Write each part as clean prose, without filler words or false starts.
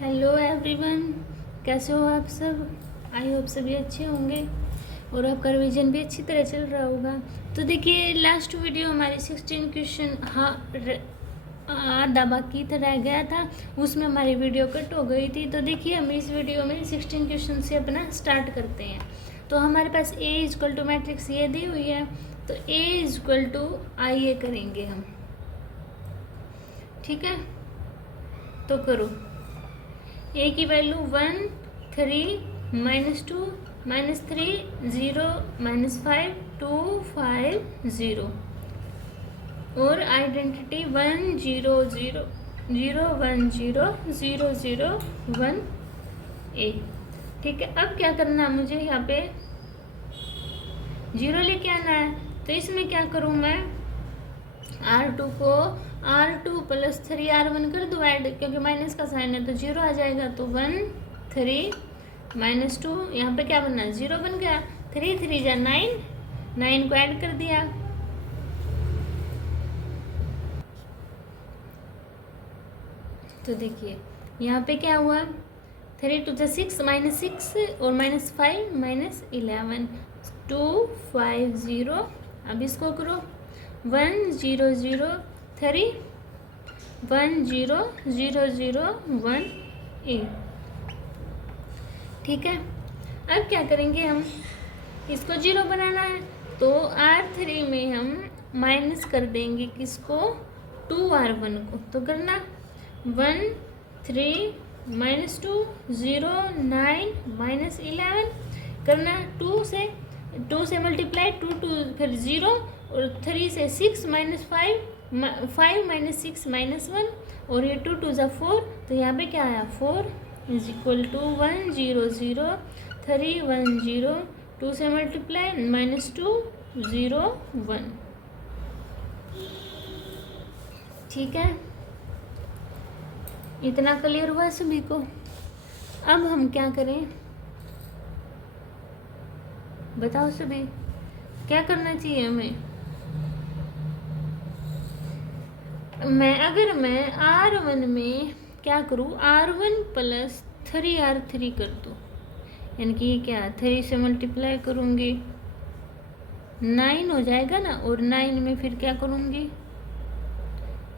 Hello everyone, कैसे हो आप सब। आई होप सभी अच्छे होंगे और आपका रिवीजन भी अच्छी तरह चल रहा होगा। तो देखिए, लास्ट वीडियो हमारी 16 क्वेश्चन आधा बाकी था, रह गया था, उसमें हमारी वीडियो कट हो गई थी। तो देखिए, हम इस वीडियो में 16 क्वेश्चन से अपना स्टार्ट करते हैं। तो हमारे पास ए इक्वल टू मैट्रिक्स ये दी हुई है, तो ए इक्वल टू आई ए करेंगे हम। ठीक है, तो करो। ए की वैल्यू 1 3 -2 -3 0 -5 2 5 0 और आइडेंटिटी 1 0 0 0 1 0 0 0 1 ए। ठीक है, अब क्या करना है मुझे, यहाँ पे 0 लेके आना है। तो इसमें क्या करूँ मैं, R2 को R2 + 3R1 कर दो ऐड, क्योंकि माइनस का साइन है तो 0 आ जाएगा। तो 1 3 -2, यहाँ पे क्या बनना है, 0 बन गया। 3 3 जा 9, 9 को ऐड कर दिया। तो देखिए यहाँ पे क्या हुआ, 3 2 6 -6 और -5 -11 2 5 0। अब इसको करो 1 0 0 3 1 0 0 0 1 ए। ठीक है, अब क्या करेंगे हम, इसको 0 बनाना है तो R3 में हम माइनस कर देंगे किसको, 2R1 को। तो करना 1 3 -2 0 9 -11 करना 2 से मल्टीप्लाई 2 2 फिर 0 और 3 से 6 -5 5 -6 -1 और ये 2 2 ज़ा 4। तो यहाँ पे क्या आया, 4 = 1 0 0 3 1 0 2 से मल्टीप्लाई -2 0 1। ठीक है, इतना क्लियर हुआ सभी को। अब हम क्या करें, बताओ सभी, क्या करना चाहिए हमें। अगर मैं R1 में क्या करूँ, R1 + 3R3 कर दूँ, यानी कि ये क्या, 3 से मल्टीप्लाई करूँगी 9 हो जाएगा ना, और 9 में फिर क्या करूँगी,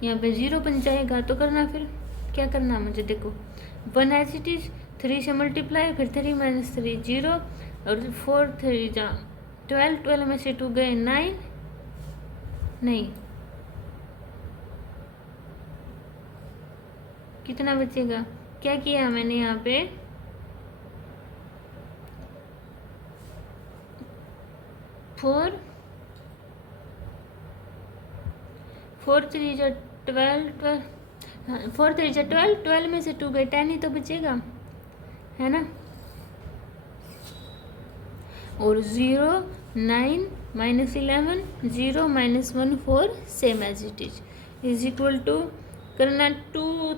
यहाँ पे 0 बन जाएगा। तो करना फिर क्या करना मुझे, देखो 1 एज इट इज, 3 से मल्टीप्लाई फिर 3 - 3 0 और 4 3 जा 12, 12 में से 2 गए 9, नहीं कितना बचेगा, क्या किया मैंने यहाँ पे 4 4 3 जा 12 4 3 जा 12, 12 में से 2 गए 10 ही तो बचेगा, है ना। और 0 9 -11 0 -1 4 सेम एज इट इज = करना 2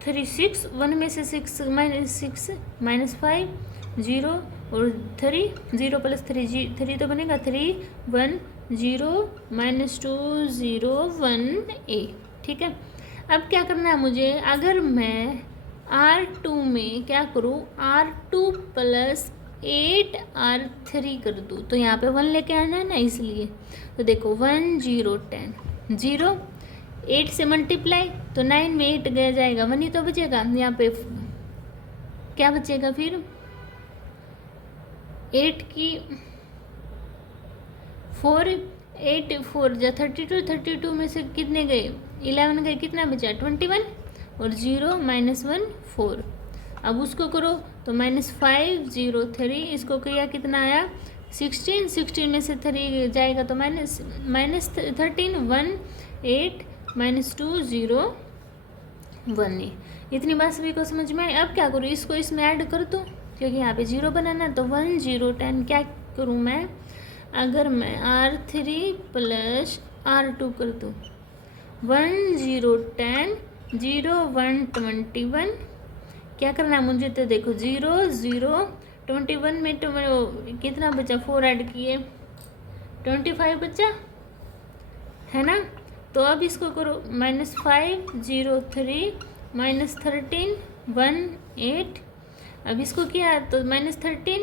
3 6 1 में से 6 -6 -5 0 और 3 0 + 3 3 तो बनेगा 3 1 0 -2 0 1 ए। ठीक है, अब क्या करना है मुझे, अगर मैं R2 में क्या करूँ, R2 + 8R3 कर दूँ, तो यहाँ पे 1 लेके आना है ना, इसलिए। तो देखो 1 0 10 0 8 से मल्टीप्लाई तो 9 में 8 गया जाएगा, 1 ही तो बचेगा। यहाँ पे क्या बचेगा फिर, 8 की 4 8 4 जा 32, 32 में से कितने गए 11 गए, कितना बचा 21 और 0 -1 4। अब उसको करो तो -5 0 3, इसको किया कितना आया 16, 16 में से 3 जाएगा तो -13 1 8 -2 0 1 ए। इतनी बात सभी को समझ में आई। अब क्या करूँ, इसको इसमें ऐड कर दूँ, क्योंकि यहाँ पे 0 बनाना है। तो 1 0 10 क्या करूँ मैं, अगर मैं R3 + R2 कर दूँ 1 0 10 0 1 21, क्या करना है मुझे, तो देखो 0 0 21 में तो कितना बचा, 4 ऐड किए 25 बचा, है ना। तो अब इसको करो -5 0 3 -13 1 8। अब इसको किया तो -13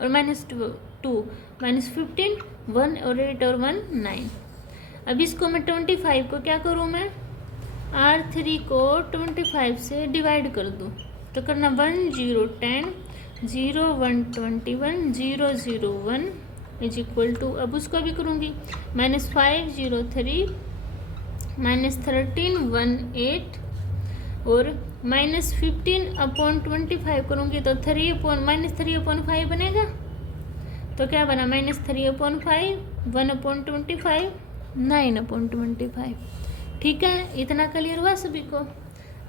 और -2 -15 1 और 8 और 1 9। अब इसको मैं 25 को क्या करूँ मैं R3 को 25 से डिवाइड कर दूँ तो करना 1 0 10 0 1 21 0 0 1 इज इक्वल टू, अब उसको भी करूँगी -5 0 3 -13 1 8 और -15 अपॉन 25 करूँगी तो 3/-3/5 बनेगा। तो क्या बना -3/5 1/25 9/25। ठीक है, इतना क्लियर हुआ सभी को।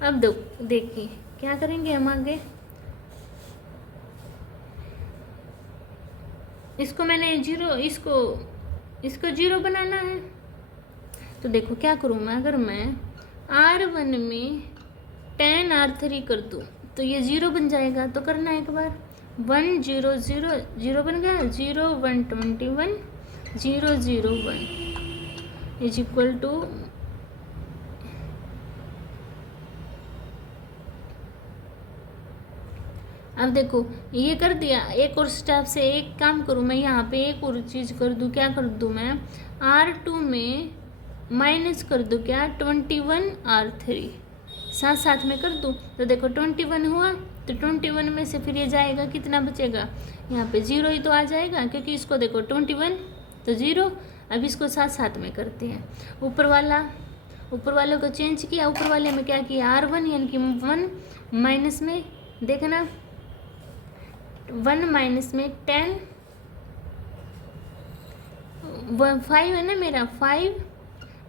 अब देखिए क्या करेंगे हम आगे। इसको मैंने इसको जीरो बनाना है तो देखो क्या करूँ मैं, अगर मैं R1 में 10 R3 कर दूँ तो ये 0 बन जाएगा। तो करना एक बार 1 0 0 0 बन गया, 0 1 21 0 0 1 इज इक्वल टू अब देखो ये कर दिया। एक और स्टेप से एक काम करूँ मैं, यहाँ पे एक और चीज़ कर दूँ। क्या कर दूँ मैं R2 में माइनस कर दूँ क्या 21 R3 साथ साथ में कर दूँ तो देखो 21 हुआ तो 21 में से फिर ये जाएगा कितना बचेगा, यहाँ पे 0 ही तो आ जाएगा क्योंकि इसको देखो 21 तो 0। अब इसको साथ साथ में करते हैं। ऊपर वालों को चेंज किया, ऊपर वाले में क्या किया R1 यानी कि 1 माइनस में देखना 1 माइनस में 10 5 है ना मेरा, 5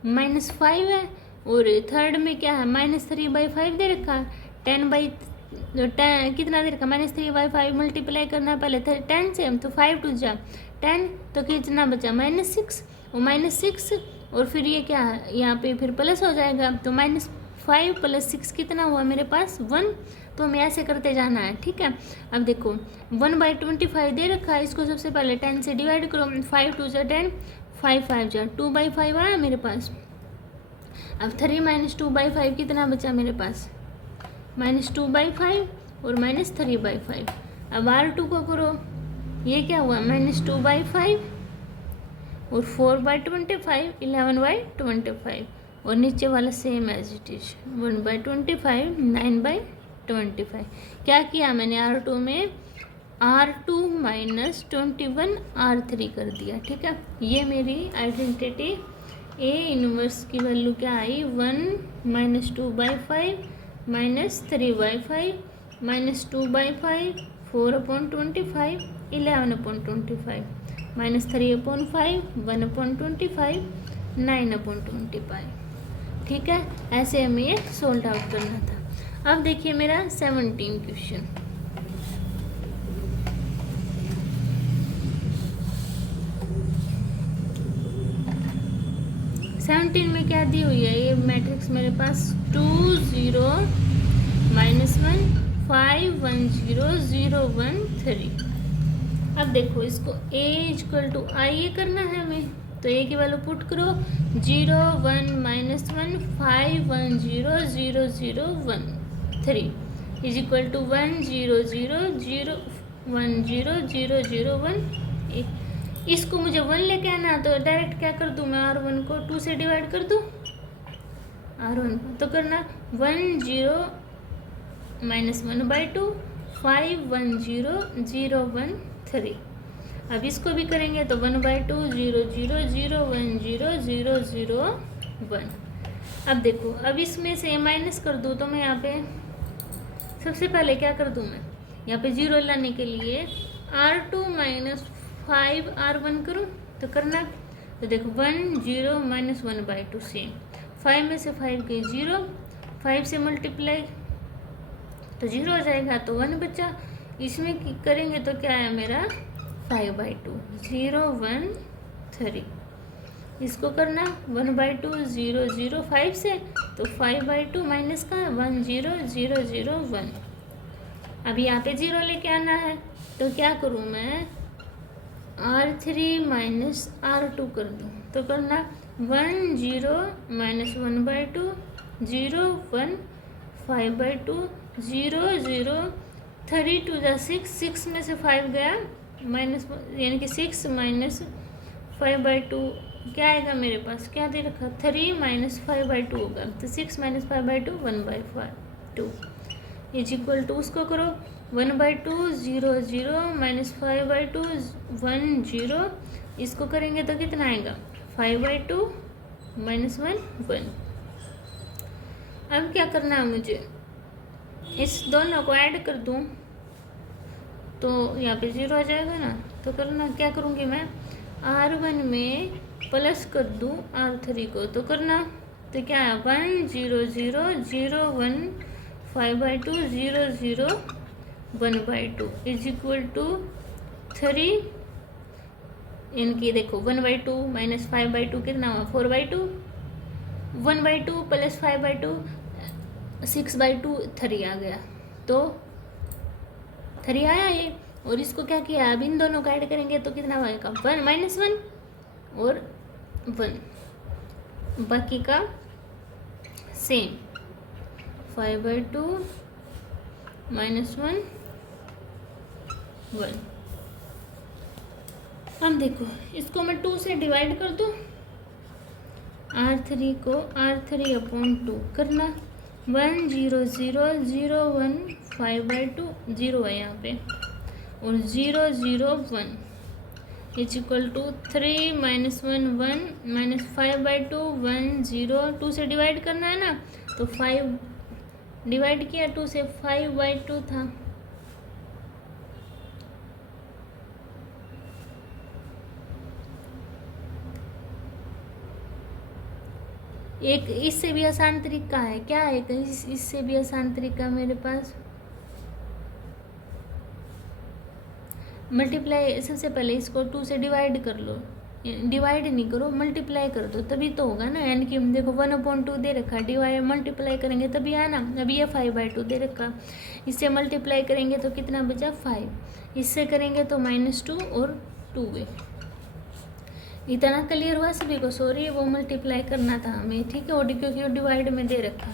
-5 है और थर्ड में क्या है -3/5 दे रखा, 10 कितना दे रखा -3/5 मल्टीप्लाई करना पहले 10 से, तो 5 2 जा 10 तो कितना बचा -6 और -6 और फिर ये क्या है यहाँ पे फिर प्लस हो जाएगा तो -5 + 6 कितना हुआ मेरे पास 1। तो हमें ऐसे करते जाना है। ठीक है, अब देखो 1/25 दे रखा है, इसको सबसे पहले 10 से डिवाइड करो, 5 2 जा 10 5 5 जा 2/5 आया मेरे पास। अब 3 - 2/5 कितना बचा मेरे पास -2/5 और -3/5। अब R2 को करो, ये क्या हुआ -2/5 और 4/25 11/25 और नीचे वाला सेम एज इट इज 1/25 9/25। क्या किया मैंने R2 में R2 - 21 R3 कर दिया। ठीक है, ये मेरी आइडेंटिटी A इनवर्स की वैल्यू क्या आई 1 - 2/5 -3/5 -2/5 4/25 11/25 -3/5 1/25 9/25। ठीक है, ऐसे हमें ये सोल्व आउट करना था। अब देखिए मेरा 17 क्वेश्चन। में क्या दी हुई है, ये मैट्रिक्स मेरे पास 2 0 -1 5 1 0 0 1 3। अब देखो इसको A = I करना है हमें, तो A की वैल्यू पुट करो 0 1 -1 5 1 0 0 0 1 3 = 1 0 0 0 1 0 0 0 1। इसको मुझे 1 लेके आना है तो डायरेक्ट क्या कर दूँ मैं R1 को 2 से डिवाइड कर दूँ। R1 तो करना 1 0 -1/2 5 1 0 0 1 3। अब इसको भी करेंगे तो 1/2 0 0 0 1 0 0 0 1। अब देखो, अब इसमें से माइनस कर दूँ तो मैं यहाँ पे सबसे पहले क्या कर दूँ मैं यहाँ पे 0 लाने के लिए R2 - 5 R1 करूँ तो करना तो देखो 1 0 -1/2 सेम 5 में से 5 गई 0, 5 से मल्टीप्लाई तो 0 हो जाएगा तो 1 बचा। इसमें करेंगे तो क्या है मेरा 5/2 0 1 3। इसको करना 1/2 0 0 5 से तो 5/2 माइनस का 1 0 0 0 1। अब यहाँ पे 0 लेके आना है तो क्या करूँ मैं R3 - R2 कर दूँ तो करना 1 0 -1/2 0 1 5/2 0 0 3 2 जा 6 6 में से 5 गया माइनस यानी कि 6 माइनस 5/2 क्या आएगा मेरे पास क्या दे रखा 3 माइनस 5/2 होगा तो 6 माइनस 5/2 1/2 इज इक्वल टू उसको करो 1/2 0 0 माइनस 5/2 1 0 इसको करेंगे तो कितना आएगा 5/2 माइनस 1 1। अब क्या करना है मुझे इस दोनों को ऐड कर दूं तो यहाँ पे 0 आ जाएगा ना। तो करना क्या करूँगी मैं R1 में प्लस कर दूँ R3 को तो करना तो क्या है 1 0 0 0 1 5/2 0 0 1/2 इज इक्वल टू 3 इनकी देखो 1/2 माइनस 5/2 कितना हुआ 4/2 1/2 प्लस 5/2 6/2 3 आ गया तो 3 आया ये और इसको क्या किया अब इन दोनों को ऐड करेंगे तो कितना आएगा 1 माइनस 1 और 1 बाकी का सेम 5/2 माइनस 1 1। अब देखो इसको मैं 2 से डिवाइड कर दूँ R3 को R3/2 करना 1 0 0 0 1 5/2 0 है यहाँ पे और 0 0 1 is equal to 3 minus 1 1 minus 5/2 1 0 2 से डिवाइड करना है ना तो 5 डिवाइड किया 2 से 5/2 था एक इससे भी आसान तरीका है क्या है इससे भी आसान तरीका मेरे पास मल्टीप्लाई सबसे पहले इसको 2 से डिवाइड कर लो डिवाइड नहीं करो मल्टीप्लाई कर दो तभी तो होगा ना यानी कि देखो 1/2 दे रखा डिवाइड मल्टीप्लाई करेंगे तभी आना अभी ये 5/2 दे रखा इससे मल्टीप्लाई करेंगे तो कितना बचा 5 इससे करेंगे तो -2 और 2 है इतना क्लियर हुआ सभी को सॉरी वो मल्टीप्लाई करना था हमें ठीक है और क्योंकि वो डिवाइड में दे रखा।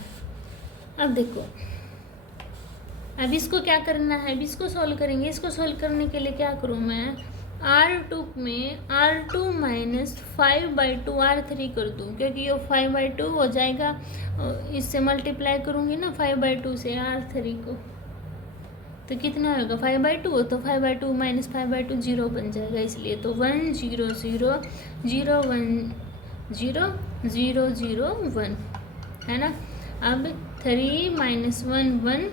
अब देखो अब इसको क्या करना है अब इसको सॉल्व करेंगे इसको सॉल्व करने के लिए क्या करूँ मैं R2 में R2 माइनस 5/2 R3 कर दूँ क्योंकि ये 5/2 हो जाएगा इससे मल्टीप्लाई करूँगी ना 5/2 से R3 को तो कितना होगा 5/2 तो 5/2 माइनस 5/2 0 बन जाएगा इसलिए तो 1 0 0 0 1 0 0 0 1 है ना। अब 3 माइनस 1 1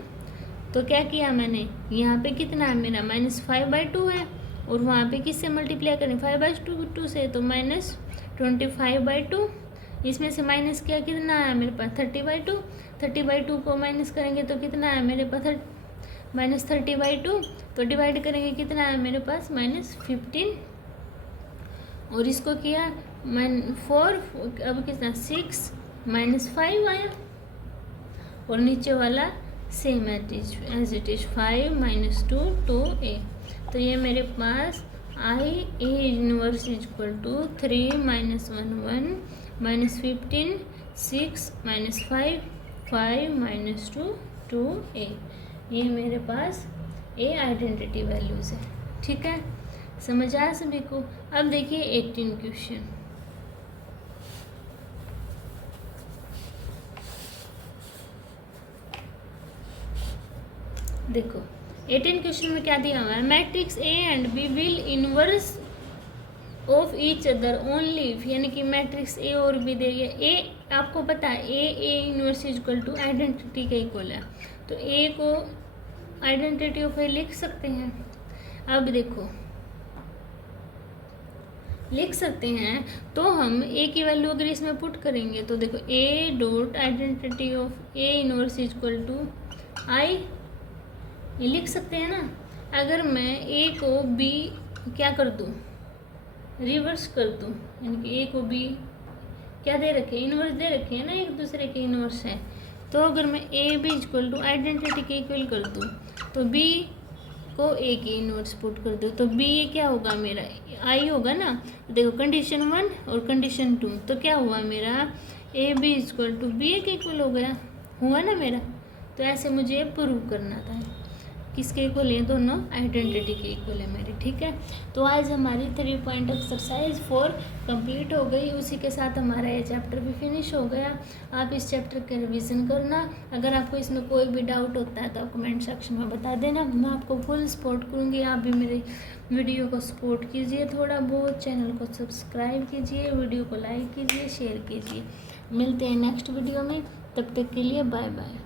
तो क्या किया मैंने यहाँ पे कितना है मेरा -5/2 है और वहाँ पे किससे मल्टीप्लाई करें 5/2 से तो -25/2 इसमें से माइनस किया कितना है मेरे पास 30/2 30/2 को माइनस करेंगे तो कितना है मेरे पास -30/2 तो डिवाइड करेंगे कितना है मेरे पास -15 और इसको किया 4 अब कितना 6 -5 आया और नीचे वाला same as it is 5 - 2 2a तो ये मेरे पास I A inverse equal to 3 - 1 1 -15 6 -5 5 - 2 2a ये मेरे पास ए आइडेंटिटी वैल्यूज़ है ठीक है समझ आया सभी को। अब देखिए 18 क्वेश्चन देखो 18 क्वेश्चन में क्या दिया हुआ है matrix A and B will inverse of each other only यानी कि मैट्रिक्स ए और बी दे ए आपको पता है A inverse equal to identity का इक्वल है तो ए को आइडेंटिटी ऑफ ए लिख सकते हैं। अब देखो लिख सकते हैं तो हम ए की वैल्यू अगर इसमें पुट करेंगे तो देखो A dot identity of A inverse equal to I ये लिख सकते हैं ना। अगर मैं ए को बी क्या कर दूँ रिवर्स कर दूँ यानी कि ए को बी क्या दे रखे इनवर्स दे रखे हैं ना एक दूसरे के इनवर्स है तो अगर मैं A B equal to identity के इक्वल कर दूँ तो बी को ए की इनवर्स पुट कर दो तो बी क्या होगा मेरा आई होगा ना। देखो कंडीशन 1 और कंडीशन 2 तो क्या हुआ मेरा A B equal to B A के इक्वल हो गया हुआ ना मेरा तो ऐसे मुझे प्रूव करना था किसके इक्वल है, दोनों आइडेंटिटी के इक्वल है मेरे, ठीक है। तो आज हमारी 3 पॉइंट एक्सरसाइज 4 कंप्लीट हो गई। उसी के साथ हमारा ये चैप्टर भी फिनिश हो गया। आप इस चैप्टर के रिवीजन करना। अगर आपको इसमें कोई भी डाउट होता है तो आप कमेंट सेक्शन में बता देना, मैं आपको फुल सपोर्ट करूँगी। आप भी मेरे वीडियो को सपोर्ट कीजिए थोड़ा बहुत, चैनल को सब्सक्राइब कीजिए, वीडियो को लाइक कीजिए, शेयर कीजिए। मिलते हैं नेक्स्ट वीडियो में, तब तक के लिए बाय बाय।